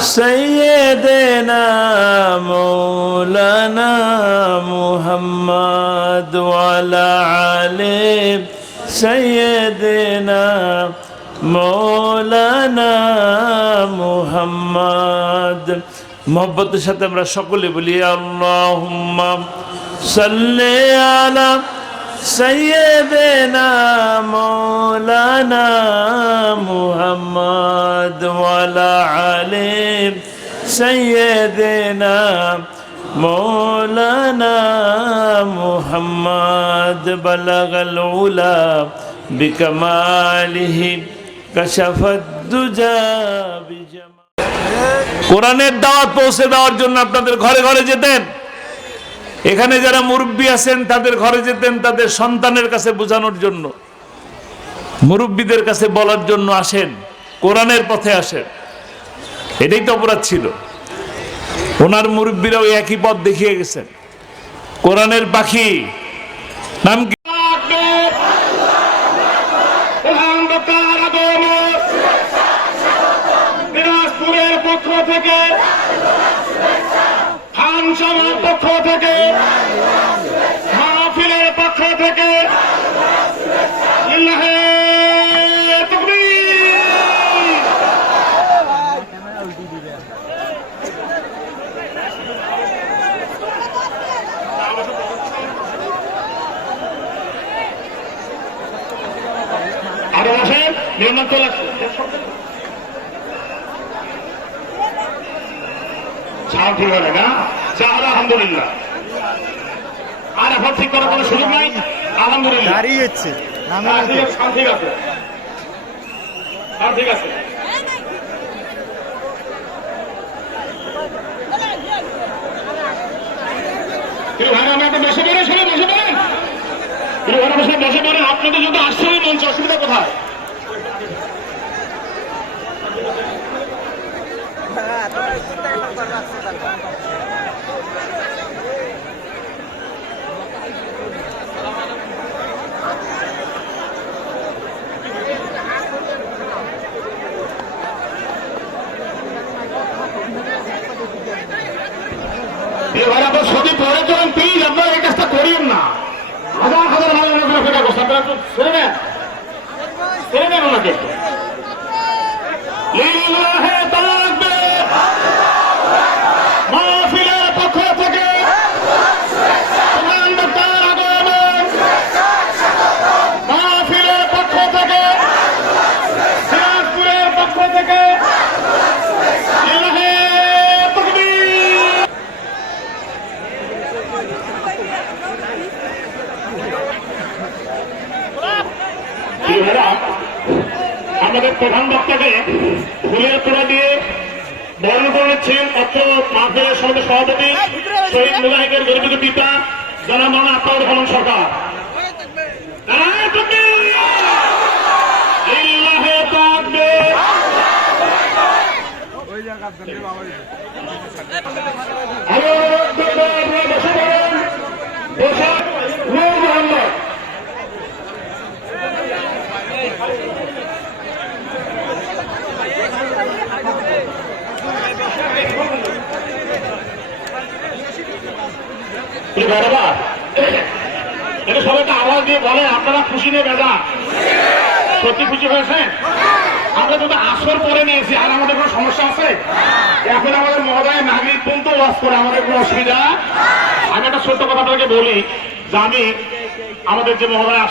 سيدنا مولانا محمد وعلى آله سيدنا مولانا محمد মোহব্বতের সাথে আমরা সকলে বলি আল্লাহুম্মা সাল্লি আলা سيدنا مولانا محمد وعلى علي سيدنا مولانا محمد بلغ العلا بكماله كشف الدجى بجمال কোরআনের দাওয়াত পৌঁছে দেওয়ার জন্য আপনাদের ঘরে ঘরে যেতেন এখানে যারা মুরব্বী আছেন, তাদের ঘরে যেতেন, তাদের সন্তানের কাছে বোঝানোর জন্য। মুরব্বীদের কাছে বলার জন্য আসেন, কোরআনের পথে আসেন। এটাই তো অপরাধ ছিল। ওনার মুরব্বীরাও একই পথ দেখিয়ে গেছেন। কোরআনের পাখি, নাম বসেন নির্মাণ আসছে ছাড় ঠিক হবে না? যা আলহামদুলিল্লাহ। আর এখন ঠিক করার কোনো সুযোগ নাই? আলহামদুলিল্লাহ। হ্যাঁ, ঠিক আছে, ঠিক আছে। হ্যাঁ, বসে পড়েন, বসে পড়েন। আপনাদের যদি আসছেই মঞ্চ অসুবিধা কোথায়? ভাইরা, আপনারা ছবি পরে চলেন প্লিজ আপনারা এই কাজটা করিয়েন না। হাজার হাজার মানুষ অপেক্ষা করছে আপনারা একটু ছেড়ে নেন। ছেড়ে নেন ওনাকে। আমাদের প্রধান বক্তাকে ফুলের তোড়া দিয়ে বরণ করেছেন অত্র মাহফিলের সঙ্গে সভাপতি শহীদ মুজাহিদের গরিবিত পিতা মনে আত্মাউর রহমান সরকার! আরও আপনারা বসে পড়েন। বসে নূর মোহাম্মদ এটা সবাইটা আওয়াজ দিয়ে বলে আপনারা খুশি নিয়ে বেজা। সত্যি খুশি হয়েছে আমরা তো আসর পরে নিয়েছি। আর আমাদের কোনো সমস্যা আছে? এখন আমাদের মহোদয়, নাগরিক পর্যন্ত ওয়াজ করে, আমাদের কোনো অসুবিধা? আমি একটা ছোট্ট কথা বলি, যে আমি আমাদের যে মহোদয়